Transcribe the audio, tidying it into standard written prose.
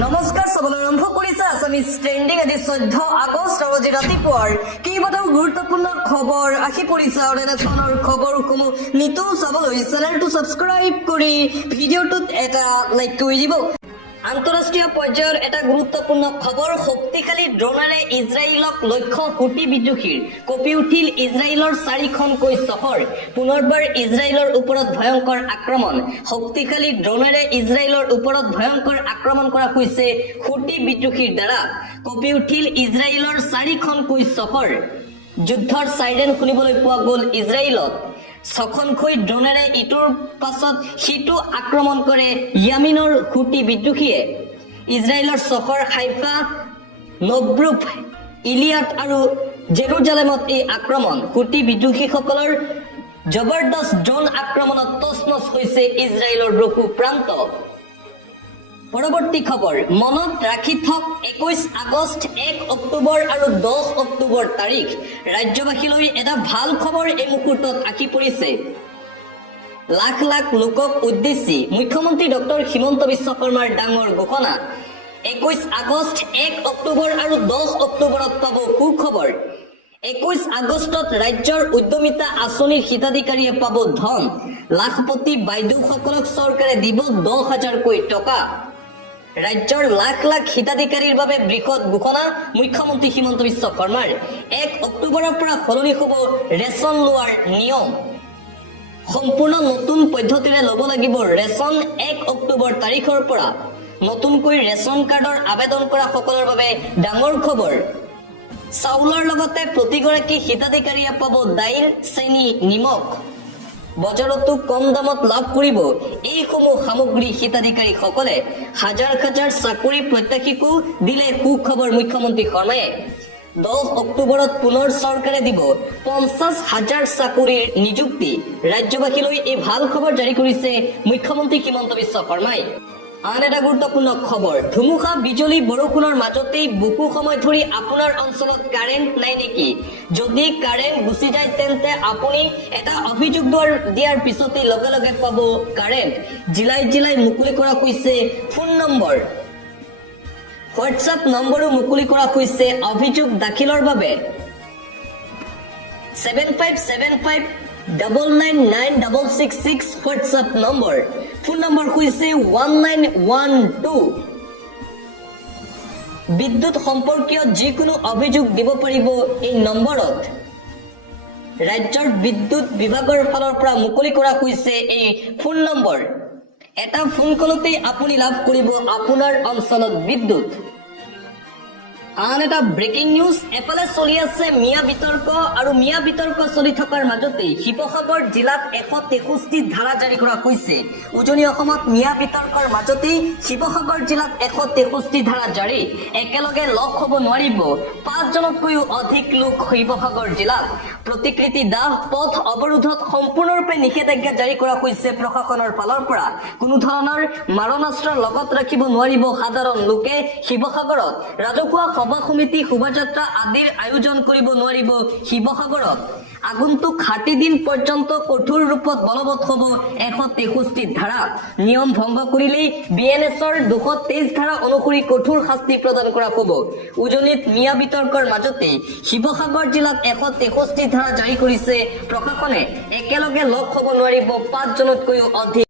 নমস্কাৰ সবলৈ আৰম্ভ কৰিছে আছামিজ ট্ৰেন্ডিং আজি 14 আগষ্ট আৰু আজি ৰাতিপুৱাৰ কেইবাটাও গুৰুত্বপূৰ্ণ খবৰ আহি পৰিছে আৰু এনেধৰণৰ খবৰসমূহ নিতৌ চাবলৈ চেনেলটো ছাবস্ক্ৰাইব কৰি ভিডিঅ'টোত এটা লাইক কৰি দিব। আন্তঃৰাষ্ট্ৰীয় পৰ্যায়ৰ এটা গুৰুত্বপূৰ্ণ খবৰ শক্তিশালী ড্ৰোনেৰে ইজৰাইলক লক্ষ্য কোটি বিদ্ৰোহীৰ কঁপি উঠিল ইজৰাইলৰ 4খনকৈ চহৰ পুনৰবাৰ ইজৰাইলৰ ওপৰত ভয়ংকৰ আক্ৰমণ শক্তিশালী ড্ৰোনেৰে ইজৰাইলৰ ওপৰত ভয়ংকৰ আক্ৰমণ কৰা হৈছে কোটি বিদ্ৰোহীৰ দ্বাৰা কঁপি উঠিল ইজৰাইলৰ 4খনকৈ চহৰ যুদ্ধৰ সাইৰেন শুনিবলৈ পোৱা গ'ল ইজৰাইলত ছখনকৈ ড্ৰোনেৰে ইটোৰ পাছত সিটো আক্ৰমণ কৰে ইয়ামিনৰ হুটি বিদ্ৰোহীয়ে ইজৰাইলৰ চহৰ হাইফা নব্ৰুফ ইলিয়াট আৰু জেৰুজালেমত এই আক্ৰমণ হুটি বিদ্ৰোহীসকলৰ জবৰদস্ত ড্ৰোন আক্ৰমণত তছনছ হৈছে ইজৰাইলৰ বহু প্ৰান্ত। পৰৱৰ্তী খবৰ মনত ৰাখি থক 21 আগষ্ট 1 অক্টোবৰ আৰু 10 অক্টোবৰ তাৰিখ ৰাজ্যবাসীলৈ এটা ভাল খবৰ এই মুহূৰ্তত আহি পৰিছে লাখ লাখ লোকক উদ্দেশ্যি মুখ্যমন্ত্ৰী ডক্টৰ হিমন্ত বিশ্ব শৰ্মাৰ ডাঙৰ ঘোষণা 21 আগষ্ট 1 অক্টোবৰ আৰু 10 অক্টোবৰত পাব সুখবৰ 21 আগষ্টত ৰাজ্যৰ উদ্যমিতা আঁচনিৰ হিতাধিকাৰীয়ে পাব ধন লাখপতি বাইদেউসকলক চৰকাৰে দিব 10,000কৈ টকা ৰাজ্যৰ লাখ লাখ হিতাধিকাৰীৰ বাবে বৃহৎ ঘোষণা মুখ্যমন্ত্ৰী হিমন্ত বিশ্ব শৰ্মাৰ 1 অক্টোবৰৰ পৰা সলনি হ'ব ৰেচন লোৱাৰ নিয়ম সম্পূৰ্ণ নতুন পদ্ধতিৰে ল'ব লাগিব ৰেচন 1 অক্টোবৰ তাৰিখৰ পৰা নতুনকৈ ৰেচন কাৰ্ডৰ আবেদন কৰা সকলৰ বাবে ডাঙৰ খবৰ চাউলৰ লগতে প্ৰতিগৰাকী হিতাধিকাৰীয়ে পাব দাইল চেনি নিমখ বজাৰতো কম দামত লাভ কৰিব এইসমূহ সামগ্ৰী হিতাধিকাৰীসকলে হাজাৰ হাজাৰ চাকৰি প্ৰত্যাশীকো দিলে সুখবৰ মুখ্যমন্ত্ৰী শৰ্মাই 10 অক্টোবৰত পুনৰ চৰকাৰে দিব 50,000 চাকৰিৰ নিযুক্তি ৰাজ্যবাসীলৈ এই ভাল খবৰ জাৰি কৰিছে মুখ্যমন্ত্ৰী হিমন্ত বিশ্ব শৰ্মাই। আন এটা গুৰুত্বপূৰ্ণ খবৰ ধুমুহা বিজুলী বৰষুণৰ মাজতেই বহু সময় ধৰি আপোনাৰ অঞ্চলত কাৰেণ্ট নাই নেকি যদি কাৰেণ্ট গুচি যায় তেন্তে আপুনি এটা অভিযোগ দিয়াৰ পিছতেই লগে লগে পাব কাৰেণ্ট জিলাই জিলাই মুকলি কৰা হৈছে ফোন নম্বৰ হোৱাটছআপ নম্বৰো মুকলি কৰা হৈছে অভিযোগ দাখিলৰ বাবে 7575999666 হোৱাটছআপ নম্বৰ ফোন নম্বৰ হৈছে 1912 বিদ্যুৎ সম্পৰ্কীয় যিকোনো অভিযোগ দিব পাৰিব এই নম্বৰত ৰাজ্যৰ বিদ্যুৎ বিভাগৰ ফালৰ পৰা মুকলি কৰা হৈছে এই ফোন নম্বৰ এটা ফোন কলতেই আপুনি লাভ কৰিব আপোনাৰ অঞ্চলত বিদ্যুৎ। আন এটা ব্ৰেকিং নিউজ এফালে চলি আছে মিয়া বিতৰ্ক আৰু মিয়া বিতৰ্ক চলি থকাৰ মাজতেই শিৱসাগৰ জিলাত 163 ধাৰা জাৰি কৰা হৈছে উজনি অসমত মিয়া বিতৰ্কৰ মাজতেই শিৱসাগৰ জিলাত 163 ধাৰা জাৰি একেলগে লগ হ'ব নোৱাৰিব 5জনতকৈও অধিক লোক শিৱসাগৰ জিলাত প্ৰতিকৃতি দাহ পথ অৱৰোধত সম্পূৰ্ণৰূপে নিষেধাজ্ঞা জাৰি কৰা হৈছে প্ৰশাসনৰ ফালৰ পৰা কোনো ধৰণৰ মাৰণাস্ত্ৰ লগত ৰাখিব নোৱাৰিব সাধাৰণ লোকে শিৱসাগৰত ৰাজহুৱা সভা সমিতি শোভাযাত্ৰা আদিৰ আয়োজন কৰিব নোৱাৰিব শিৱসাগৰত আগন্তুক 60 দিন পৰ্যন্ত কঠোৰ ৰূপত বলবৎ হ'ব 163 ধাৰা নিয়ম ভংগ কৰিলেই বিএনএছৰ 223 ধাৰা অনুসৰি কঠোৰ শাস্তি প্ৰদান কৰা হ'ব উজনিত মিয়া বিতৰ্কৰ মাজতে শিৱসাগৰ জিলাত 163 ধাৰা জাৰি কৰিছে প্ৰশাসনে একেলগে লগ হ'ব নোৱাৰিব 5জনতকৈও অধিক